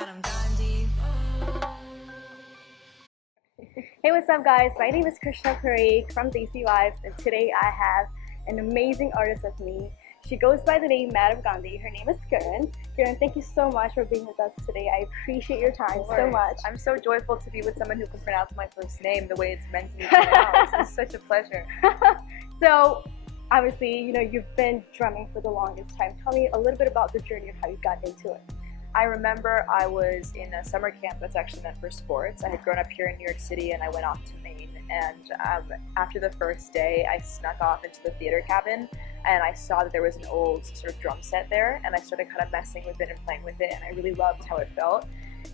Madame Gandhi. Hey, what's up guys? My name is Krishna Parikh from Desi Vibes, and today I have an amazing artist with me. She goes by the name Madame Gandhi. Her name is Kiran. Kiran, thank you so much for being with us today. I appreciate your time so much. I'm so joyful to be with someone who can pronounce my first name the way it's meant to be pronounced. It's such a pleasure. So, obviously, you've been drumming for the longest time. Tell me a little bit about the journey of how you got into it. I remember I was in a summer camp that's actually meant for sports. I had grown up here in New York City and I went off to Maine. And after the first day, I snuck off into the theater cabin and I saw that there was an old sort of drum set there, and I started kind of messing with it and playing with it, and I really loved how it felt.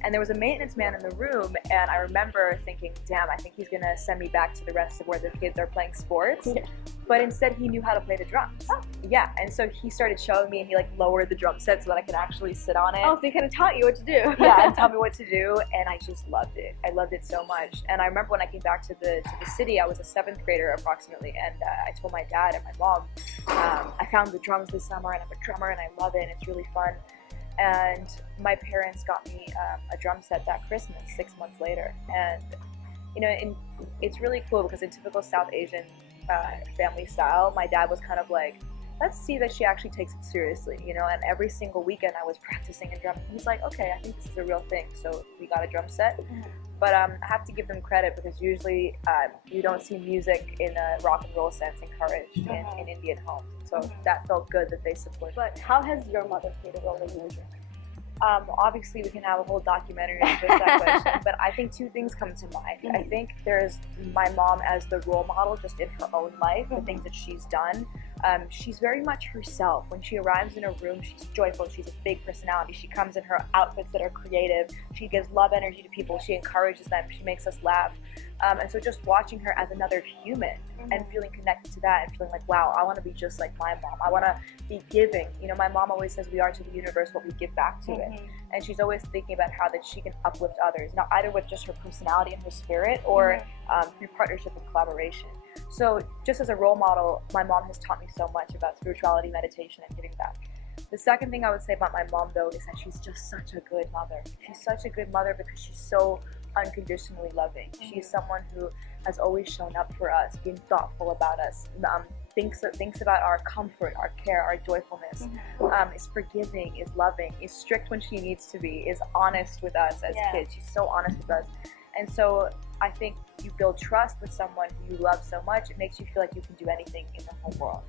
And there was a maintenance man in the room, and I remember thinking, damn, I think he's gonna send me back to the rest of where the kids are playing sports. Yeah. But instead he knew how to play the drums. Oh. Yeah, and so he started showing me, and he like lowered the drum set so that I could actually sit on it. Oh, so he kind of taught you what to do. Yeah, and taught me what to do, and I just loved it. I loved it so much. And I remember when I came back to the city, I was a 7th grader approximately, and I told my dad and my mom, I found the drums this summer and I'm a drummer and I love it and it's really fun. And my parents got me a drum set that Christmas 6 months later. And it's really cool because in typical South Asian family style, my dad was kind of like, let's see that she actually takes it seriously, and every single weekend I was practicing and drumming. He's like, okay, I think this is a real thing, so we got a drum set. But I have to give them credit because usually you don't see music in a rock and roll sense encouraged in Indian homes. So that felt good that they supported. But how has your mother played a role in your journey? Obviously we can have a whole documentary on just that question, but I think 2 things come to mind. I think there's my mom as the role model just in her own life, the things that she's done. She's very much herself. When she arrives in a room, she's joyful, she's a big personality. She comes in her outfits that are creative, she gives love energy to people, she encourages them, she makes us laugh. And so just watching her as another human and feeling connected to that and feeling like, wow, I want to be just like my mom. I want to be giving. My mom always says we are to the universe what we give back to it. And she's always thinking about how that she can uplift others, not either with just her personality and her spirit or through partnership and collaboration. So just as a role model, my mom has taught me so much about spirituality, meditation, and giving back. The second thing I would say about my mom, though, is that she's just such a good mother. She's such a good mother because she's so unconditionally loving. She's someone who has always shown up for us, being thoughtful about us, thinks about our comfort, our care, our joyfulness, is forgiving, is loving, is strict when she needs to be, is honest with us as kids. She's so honest with us. And so I think you build trust with someone who you love so much, it makes you feel like you can do anything in the whole world.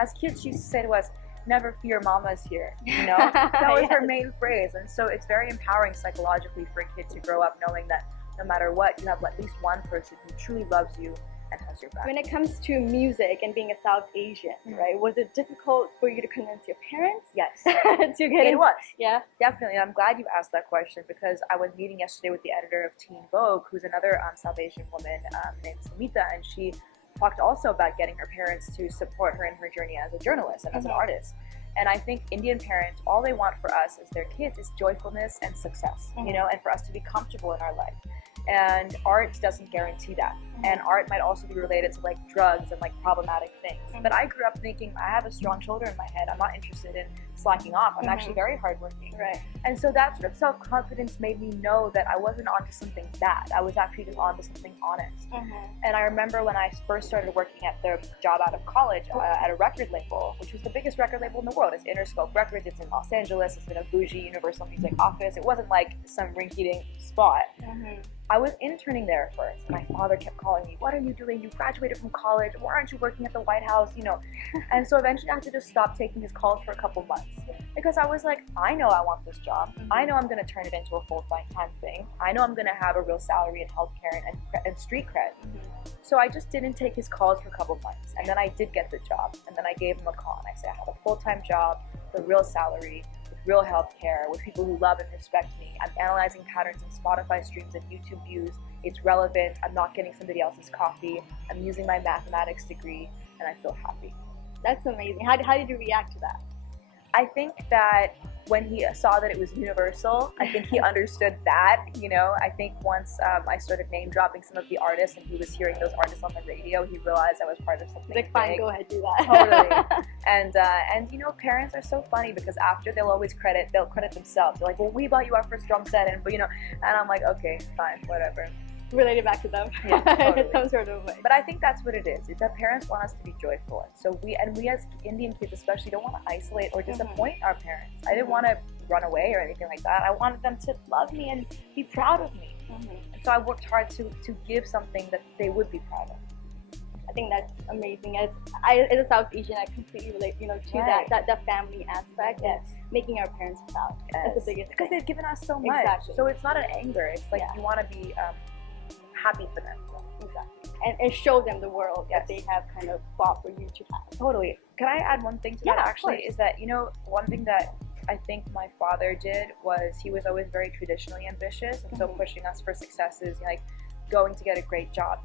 As kids, she used to say to us, never fear, mama's here, That was her main phrase. And so it's very empowering psychologically for a kid to grow up knowing that no matter what, you have at least one person who truly loves you and has your back. When it comes to music and being a South Asian, right, was it difficult for you to convince your parents? Yes. to get it was. Yeah? Definitely. I'm glad you asked that question because I was meeting yesterday with the editor of Teen Vogue, who's another South Asian woman named M.I.A, and she talked also about getting her parents to support her in her journey as a journalist and as an artist. And I think Indian parents, all they want for us as their kids is joyfulness and success, and for us to be comfortable in our life. And art doesn't guarantee that. And art might also be related to like drugs and like problematic things. But I grew up thinking I have a strong shoulder in my head. I'm not interested in slacking off. I'm actually very hardworking. Right. And so that sort of self-confidence made me know that I wasn't onto something bad. I was actually just onto something honest. And I remember when I first started working at the job out of college at a record label, which was the biggest record label in the world. It's Interscope Records. It's in Los Angeles. It's in a bougie Universal Music office. It wasn't like some rinky-dink spot. I was interning there at first. My father kept calling me, what are you doing? You graduated from college. Why aren't you working at the White House? And so eventually I had to just stop taking his calls for a couple months because I was like, I know I want this job. I know I'm going to turn it into a full-time thing. I know I'm going to have a real salary and healthcare and street cred. So I just didn't take his calls for a couple months. And then I did get the job. And then I gave him a call and I said, I have a full-time job, with a real salary, with real health care, with people who love and respect me. I'm analyzing patterns in Spotify streams and YouTube views. It's relevant. I'm not getting somebody else's coffee. I'm using my mathematics degree and I feel happy. That's amazing. How did you react to that? I think that when he saw that it was universal, I think he understood that, you know. I think once I started name dropping some of the artists and he was hearing those artists on the radio, he realized I was part of something Like, fine, big. go ahead, do that. Totally. And you know, parents are so funny because after they'll credit themselves. They're like, well, we bought you our first drum set, and you know, and I'm like, okay, fine, whatever. Relate it back to them. Yeah, totally. In some sort of way. But I think that's what it is. It's that parents want us to be joyful. So we as Indian kids especially don't want to isolate or disappoint our parents. I didn't want to run away or anything like that. I wanted them to love me and be proud of me. And so I worked hard to give something that they would be proud of. I think that's amazing. As a South Asian, I completely relate, you know, to Right. that family aspect. Yes. And making our parents proud. That's the biggest Because thing. they've given us so much. Exactly. So it's not an anger. It's like Yeah. you want to be happy for them. Exactly. And show them the world that Yes. they have kind of fought for you to have. Totally. Can I add one thing to Yeah, that of actually? course. Is that, you know, one thing that I think my father did was he was always very traditionally ambitious, and so pushing us for successes, like going to get a great job,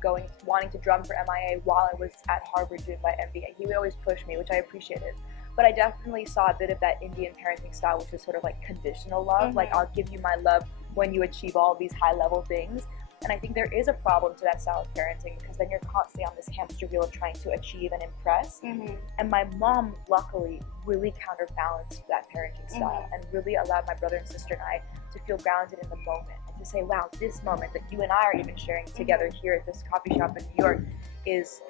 wanting to drum for M.I.A. while I was at Harvard doing my MBA. He would always push me, which I appreciated. But I definitely saw a bit of that Indian parenting style, which is sort of like conditional love. Like, I'll give you my love when you achieve all these high level things. And I think there is a problem to that style of parenting because then you're constantly on this hamster wheel of trying to achieve and impress. And my mom, luckily, really counterbalanced that parenting style and really allowed my brother and sister and I to feel grounded in the moment and to say, wow, this moment that you and I are even sharing together here at this coffee shop in New York is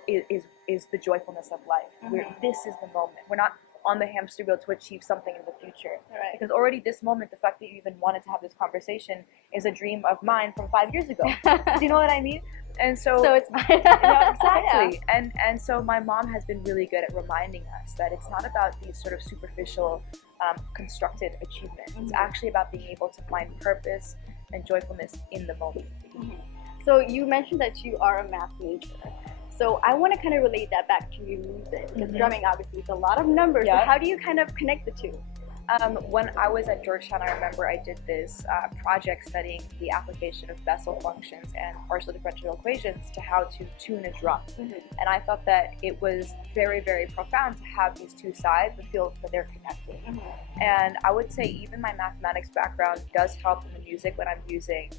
the joyfulness of life. This is the moment. We're not on the hamster wheel to achieve something in the future. Right. Because already this moment, the fact that you even wanted to have this conversation is a dream of mine from 5 years ago. Do you know what I mean? And so it's fine. yeah, exactly. And so my mom has been really good at reminding us that it's not about these sort of superficial constructed achievements. It's actually about being able to find purpose and joyfulness in the moment. So you mentioned that you are a math major. So I want to kind of relate that back to your music, because drumming obviously is a lot of numbers. Yeah. So how do you kind of connect the two? When I was at Georgetown, I remember I did this project studying the application of Bessel functions and partial differential equations to how to tune a drum. And I thought that it was very, very profound to have these two sides but feel that they're connected. And I would say even my mathematics background does help in the music when I'm using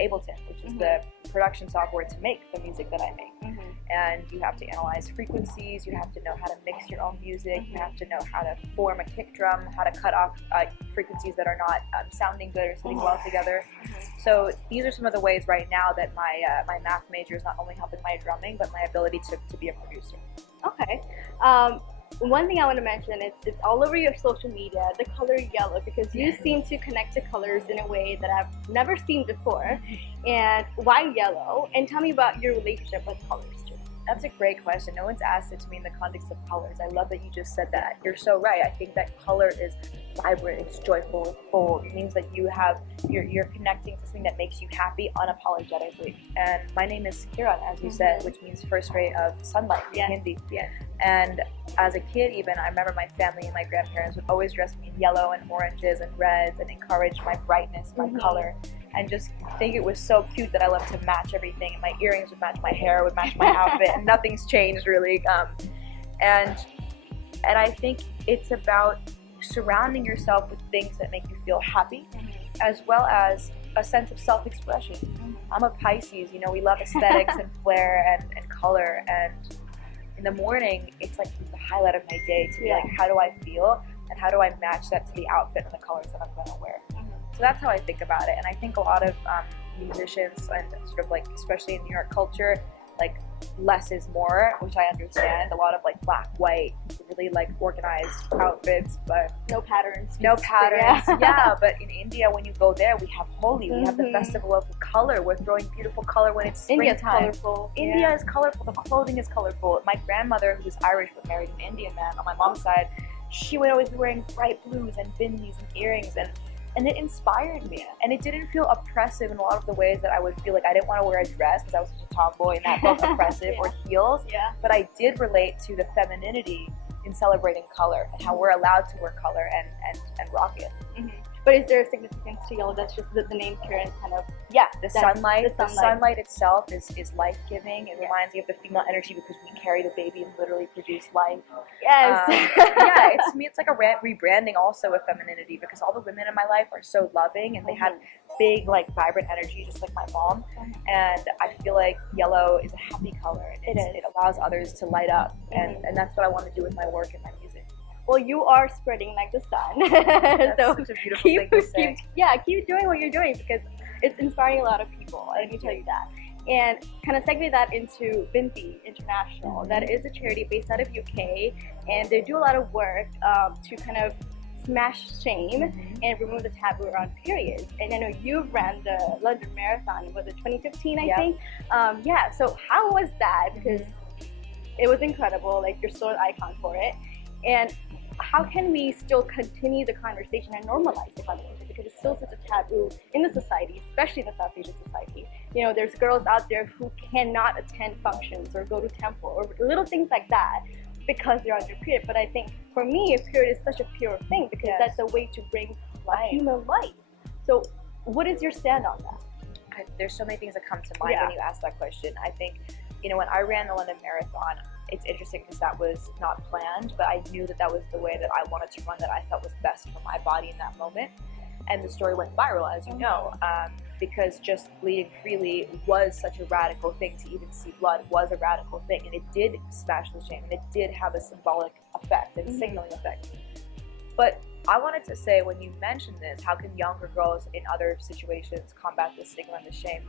Ableton, which is the production software to make the music that I make. And you have to analyze frequencies, you have to know how to mix your own music, you have to know how to form a kick drum, how to cut off frequencies that are not sounding good or sitting well together. So these are some of the ways right now that my math major is not only helping my drumming, but my ability to be a producer. Okay. One thing I want to mention, it's all over your social media, the color yellow, because you seem to connect to colors in a way that I've never seen before. And why yellow? And tell me about your relationship with colors too. That's a great question. No one's asked it to me in the context of colors. I love that you just said that. You're so right. I think that color is vibrant, it's joyful, it's bold. It means that you're connecting to something that makes you happy unapologetically. And my name is Kiran, as you said, which means first ray of sunlight in Hindi. And as a kid even, I remember my family and my grandparents would always dress me in yellow and oranges and reds and encourage my brightness, my color. And just think it was so cute that I loved to match everything, and my earrings would match my hair, would match my outfit, and nothing's changed really. And I think it's about surrounding yourself with things that make you feel happy, as well as a sense of self-expression. I'm a Pisces, you know, we love aesthetics and flair and color, and in the morning, it's like the highlight of my day to be like, how do I feel, and how do I match that to the outfit and the colors that I'm going to wear. So that's how I think about it. And I think a lot of musicians and sort of like, especially in New York culture, like less is more, which I understand. A lot of like black, white, really like organized outfits, but no patterns. No patterns. Yeah, but in India, when you go there, we have Holi. We have the festival of color. We're throwing beautiful color when it's springtime. India's colorful. India is colorful. The clothing is colorful. My grandmother, who was Irish but married an Indian man on my mom's side, she would always be wearing bright blues and bindis and earrings, and it inspired me. And it didn't feel oppressive in a lot of the ways that I would feel like I didn't want to wear a dress because I was such a tomboy and that felt oppressive, or heels. But I did relate to the femininity in celebrating color and how we're allowed to wear color and rock it. But is there a significance to yellow? That's just the name Kiran kind of. Yeah, the That's sunlight. The sunlight itself is life-giving. It Yes. reminds me of the female energy because we carry the baby and literally produce life. Yes. Yeah, to me, it's like a rebranding also of femininity because all the women in my life are so loving and they have big, like, vibrant energy, just like my mom. And I feel like yellow is a happy color and it allows others to light up. And that's what I want to do with my work and my music. Well, you are spreading like the sun. That's So such a beautiful thing to say. keep doing what you're doing because it's inspiring a lot of people. Let me tell you that. And kind of segue that into Binti International. That is a charity based out of UK, and they do a lot of work to kind of smash shame and remove the taboo around periods. And I know you ran the London Marathon, was it 2015, I think? Yeah, so how was that? Because it was incredible, like you're still an icon for it. And how can we still continue the conversation and normalize the conversation? Because it's still such a taboo in the society, especially in the South Asian society. You know, there's girls out there who cannot attend functions or go to temple or little things like that because they're on their period. But I think for me, a period is such a pure thing because that's a way to bring human life. So what is your stand on that? There's so many things that come to mind when you ask that question. I think, you know, when I ran the London Marathon, it's interesting because that was not planned, but I knew that that was the way that I wanted to run, that I felt was best for my body in that moment. And the story went viral, as you know, because just bleeding freely was such a radical thing. To even see blood was a radical thing, and it did smash the shame, and it did have a symbolic effect and signaling effect. But I wanted to say, when you mentioned this, how can younger girls in other situations combat the stigma and the shame?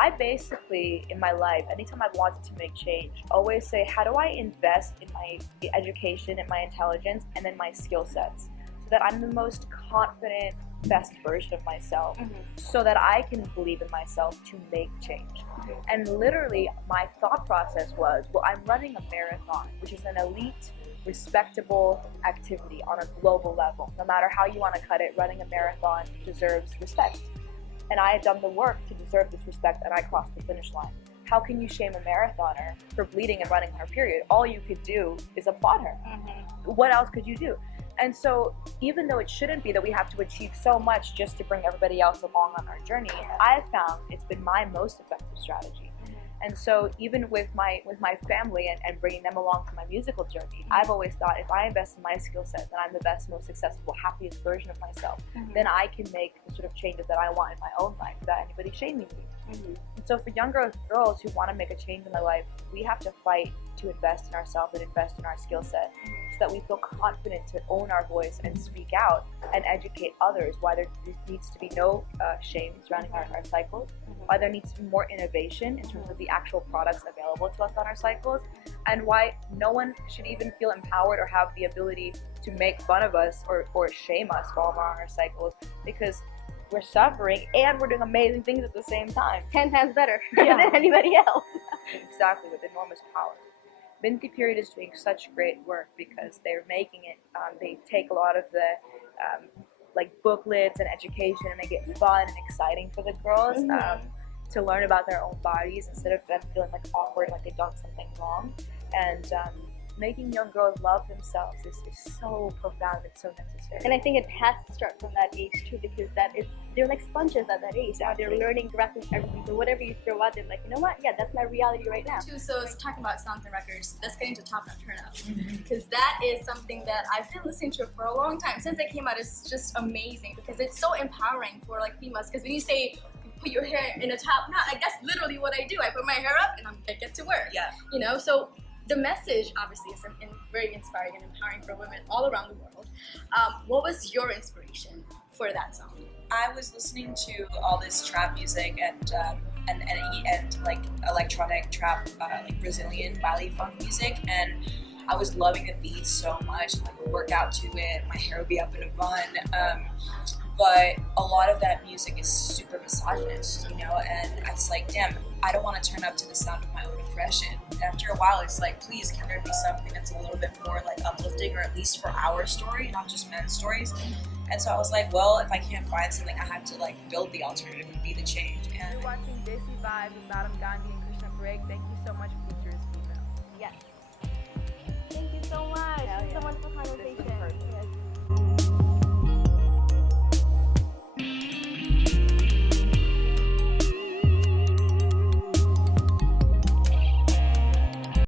I basically, in my life, anytime I've wanted to make change, always say, how do I invest in my education and my intelligence and then my skill sets so that I'm the most confident, best version of myself so that I can believe in myself to make change. And literally, my thought process was, well, I'm running a marathon, which is an elite, respectable activity on a global level. No matter how you want to cut it, running a marathon deserves respect. And I had done the work to deserve this respect, and I crossed the finish line. How can you shame a marathoner for bleeding and running her period? All you could do is applaud her. What else could you do? And so, even though it shouldn't be that we have to achieve so much just to bring everybody else along on our journey, I've found it's been my most effective strategy. And so, even with my family and bringing them along for my musical journey, I've always thought if I invest in my skill set, then I'm the best, most successful, happiest version of myself. Then I can make the sort of changes that I want in my own life without anybody shaming me. And so, for younger girls who want to make a change in their life, we have to fight to invest in ourselves and invest in our skill set so that we feel confident to own our voice and speak out and educate others why there needs to be no shame surrounding our cycles, why there needs to be more innovation in terms of the actual products available to us on our cycles, and why no one should even feel empowered or have the ability to make fun of us or shame us while we're on our cycles, because we're suffering and we're doing amazing things at the same time. 10 times better than anybody else. Exactly, with enormous power. Binti Period is doing such great work because they're making it, they take a lot of the like booklets and education and make it fun and exciting for the girls to learn about their own bodies instead of them feeling like awkward, like they've done something wrong. And making young girls love themselves is so profound and so necessary. And I think it has to start from that age too, because they're like sponges at that age. Exactly. They're learning, grasping everything. So whatever you throw out, they're like, you know what? Yeah, that's my reality right now. So it's talking about songs and records. Let's get into Top Not Turn Up, because that is something that I've been listening to for a long time. Since it came out, it's just amazing because it's so empowering for like females. Because when you say put your hair in a top knot, like that's literally what I do. I put my hair up and I get to work. Yeah. You know, so the message obviously is very inspiring and empowering for women all around the world. What was your inspiration for that song? I was listening to all this trap music and like electronic trap, like Brazilian Bali funk music, and I was loving the beat so much. Like, I would work out to it, my hair would be up in a bun. But a lot of that music is super misogynist, you know, and it's like, damn, I don't want to turn up to the sound of my own aggression. And after a while, it's like, please, can there be something that's a little bit more like uplifting, or at least for our story, not just men's stories? And so I was like, well, if I can't find something, I have to like build the alternative and be the change. And you're watching Desi Vibes with Madame Gandhi and Kiran Gandhi. Thank you so much for featuring female. Yes. Thank you so much. This is a wonderful conversation.